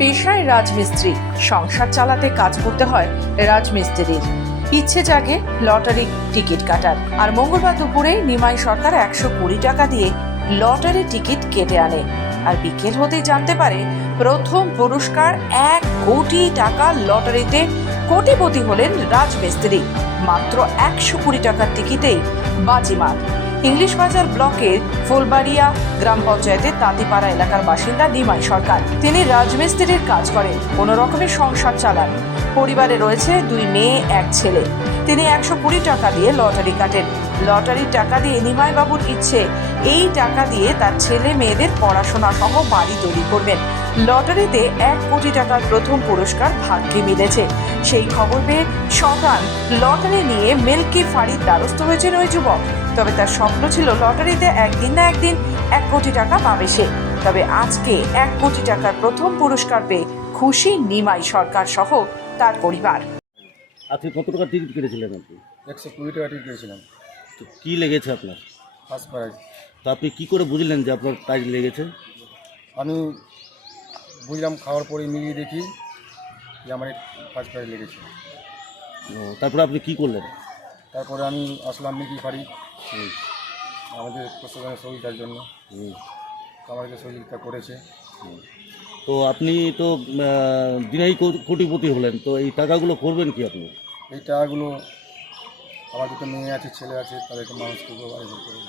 পেশায় রাজমিস্ত্রি, সংসার চালাতে কাজ করতে হয় রাজমিস্ত্রির। ইচ্ছে জাগে লটারি টিকিট কাটার, আর মঙ্গলবার দুপুরে নিমাই সরকার 120 টাকা দিয়ে লটারি টিকিট কেটে আনে। আর বিকেল হতেই জানতে পারে প্রথম পুরস্কার 1 কোটি টাকা লটারিতে কোটিপতি হলেন রাজমিস্ত্রি। মাত্র 120 টাকার টিকিটেই বাজিমাত। ইংলিশ বাজার ব্লকের ফুলবাড়িয়া গ্রাম পঞ্চায়েতের তাঁতিপাড়া এলাকার বাসিন্দা নিমাই সরকার। তিনি রাজমিস্ত্রির কাজ করেন, কোনো রকমের সংসার চালান। পরিবারে রয়েছে 2 মেয়ে 1 ছেলে। তিনি 120 টাকা দিয়ে লটারি কাটেন। লটারির টাকা দিয়ে নিমাই বাবুর ইচ্ছে, এই টাকা দিয়ে তার ছেলে মেয়েদের পড়াশোনা সহ বাড়ি তৈরি করবেন। লটারিতে 1 কোটি টাকার প্রথম পুরস্কার ভাগ্যে মিলেছে। সেই খবর পেয়ে শতান লটারি নিয়ে মিল্কি ফাড়ির দ্বারস্থ হয়েছেন ওই যুবক। তবে তার স্বপ্ন ছিল লটারিতে একদিন না একদিন 1 কোটি টাকা পাবে সে। তবে আজকে 1 কোটি টাকার প্রথম পুরস্কার পেয়ে খুশি নিমাই সরকার সহ তার পরিবার। আজকে কত টাকা টিকিট কেটেছিলেন আপনি? 120 টাকা টিকিট পেয়েছিলাম, তো কী লেগেছে আপনার? First prize. তো আপনি কী করে বুঝলেন যে আপনার প্রাইজ লেগেছে? আমি বুঝলাম, খাওয়ার পরে মিলিয়ে দেখি যে আমার ফার্স্ট প্রাইজ লেগেছে। তারপরে আপনি কি করলেন? তারপরে আমি আসলাম মিল্কি ফাড়ি আমাদের প্রশাসনের সহযোগিতার জন্য। আমাদেরকে সহযোগিতা করেছে। তো আপনি তো দিনেই কোটিপতি হলেন, তো এই টাকাগুলো করবেন কি আপনি? এই টাকাগুলো আমার 2টো মেয়ে আছে, ছেলে আছে, তাদেরকে মানুষ করবো, আয়োজন করবো।